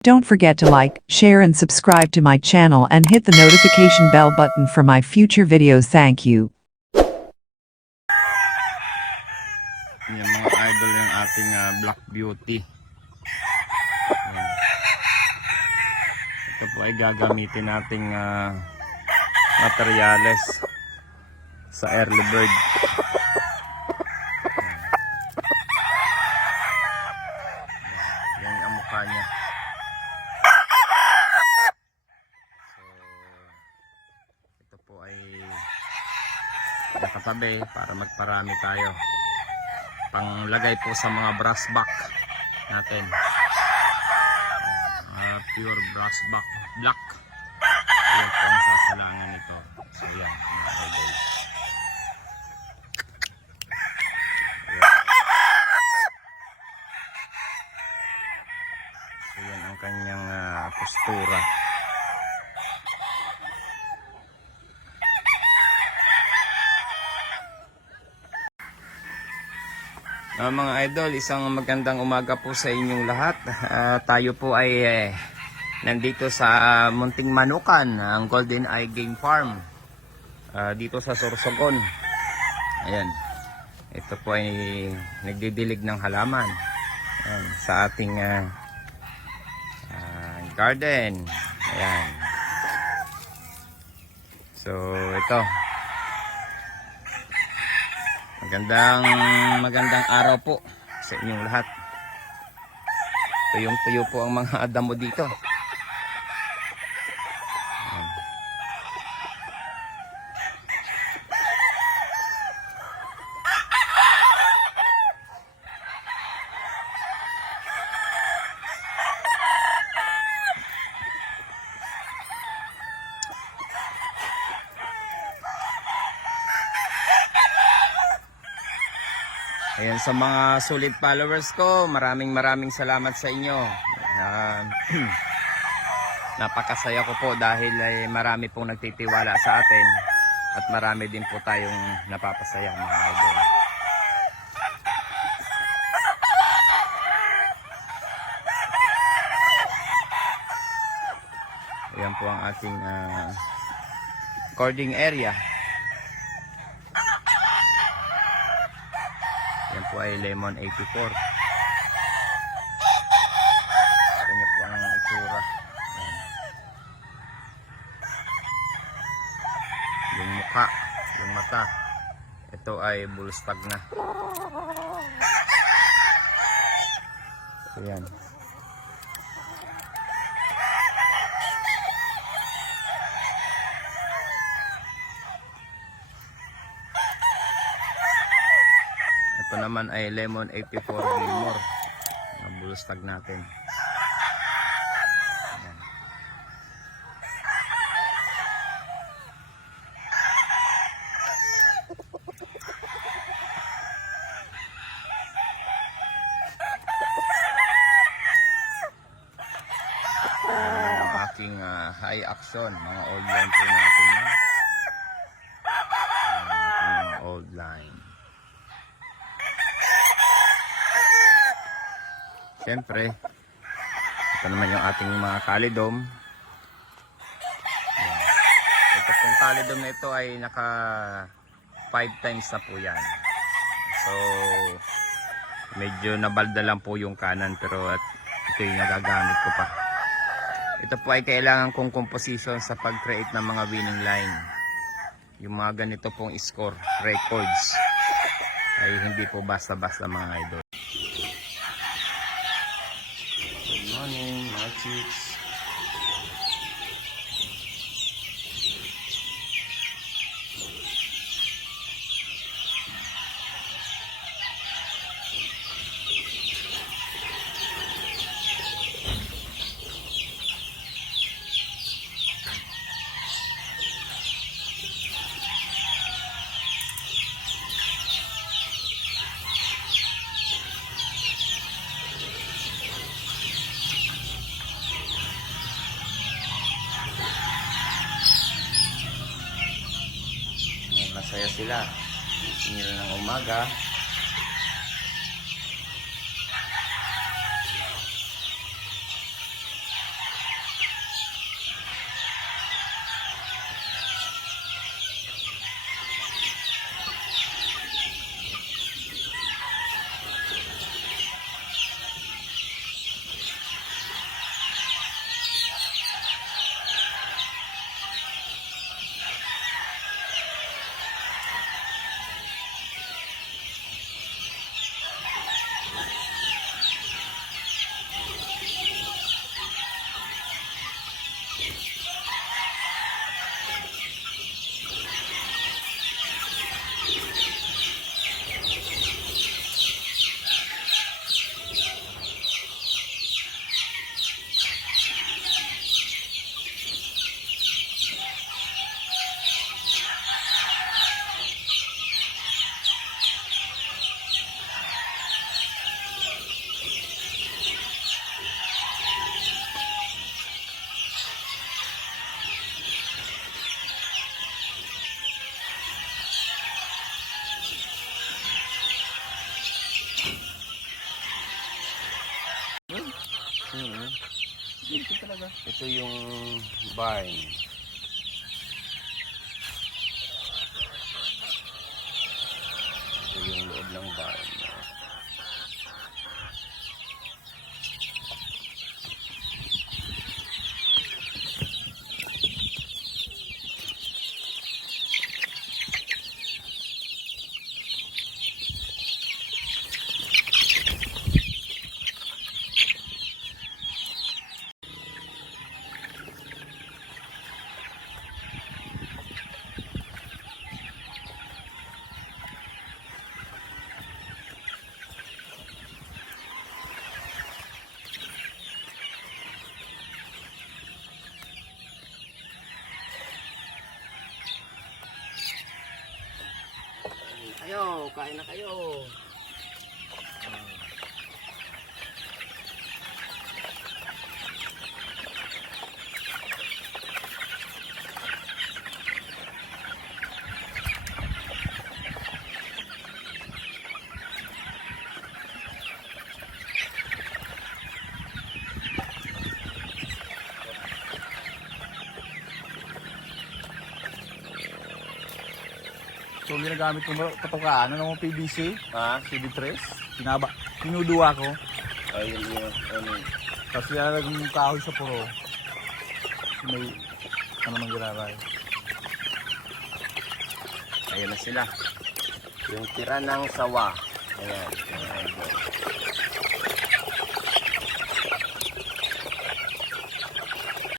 Don't forget to like, share and subscribe to my channel and hit the notification bell button for my future videos. Thank you. Yan mga idol yung ating Black Beauty. Ito po ay gagamitin nating materyales sa early bird. Yan ang mukha niya. So, ito po ay nakatabi para magparami tayo. Panglagay po sa mga brass back natin. Pure brass back black. Yan po ang sasalangan nito. So yan, mga idol. So yan ang kanyang postura. Mga idol, isang magandang umaga po sa inyong lahat. Tayo po ay nandito sa Munting Manukan, ang Golden Eye Game Farm, dito sa Sorsogon. Ayan, ito po ay nagdidilig ng halaman. Ayan, sa ating garden. Ayan. So ito, magandang araw po sa inyong lahat. Tuyong-tuyo po ang mga damo dito. Ayan, sa mga solid followers ko, maraming salamat sa inyo. Napakasaya ko po dahil ay marami pong nagtitiwala sa atin at marami din po tayong napapasaya, mga idol. Ayan po ang ating recording area. Yan po ay Lemon 84. Kanya po ang itsura. Yan. Yung mukha, yung mata. Ito ay bulstag na. So yan. Ito naman ay Lemon 84 Gilmore. Nabulustag natin. Ayan. Ayan ang aking high action. Mga old line po natin. Mga old line. Siyempre, ito naman yung ating mga kalidom. Ayan. Ito pong kalidom na ito ay naka 5 times na po yan. So, medyo nabalda lang po yung kanan pero at ito yung nagagamit ko pa. Ito po ay kailangan kong composition sa pag-create ng mga winning line. Yung mga ganito pong score, records, ay hindi po basta-basta, mga idol. Morning, mga chicks. Masaya sila. Sinira ng umaga. Ito talaga. Ito yung barn. Ito yung loob ng barn. Kayo, kain na kayo. So ginagamit ko patukaan, ano ng PVC, Ha? CD3, pinuduwa ko, Ayun yun. Ano? tapos nilalagay yung kahoy sa puro. May ano nang giraray. Ayun na sila. Yung tira ng sawa. Ayan. Ayan.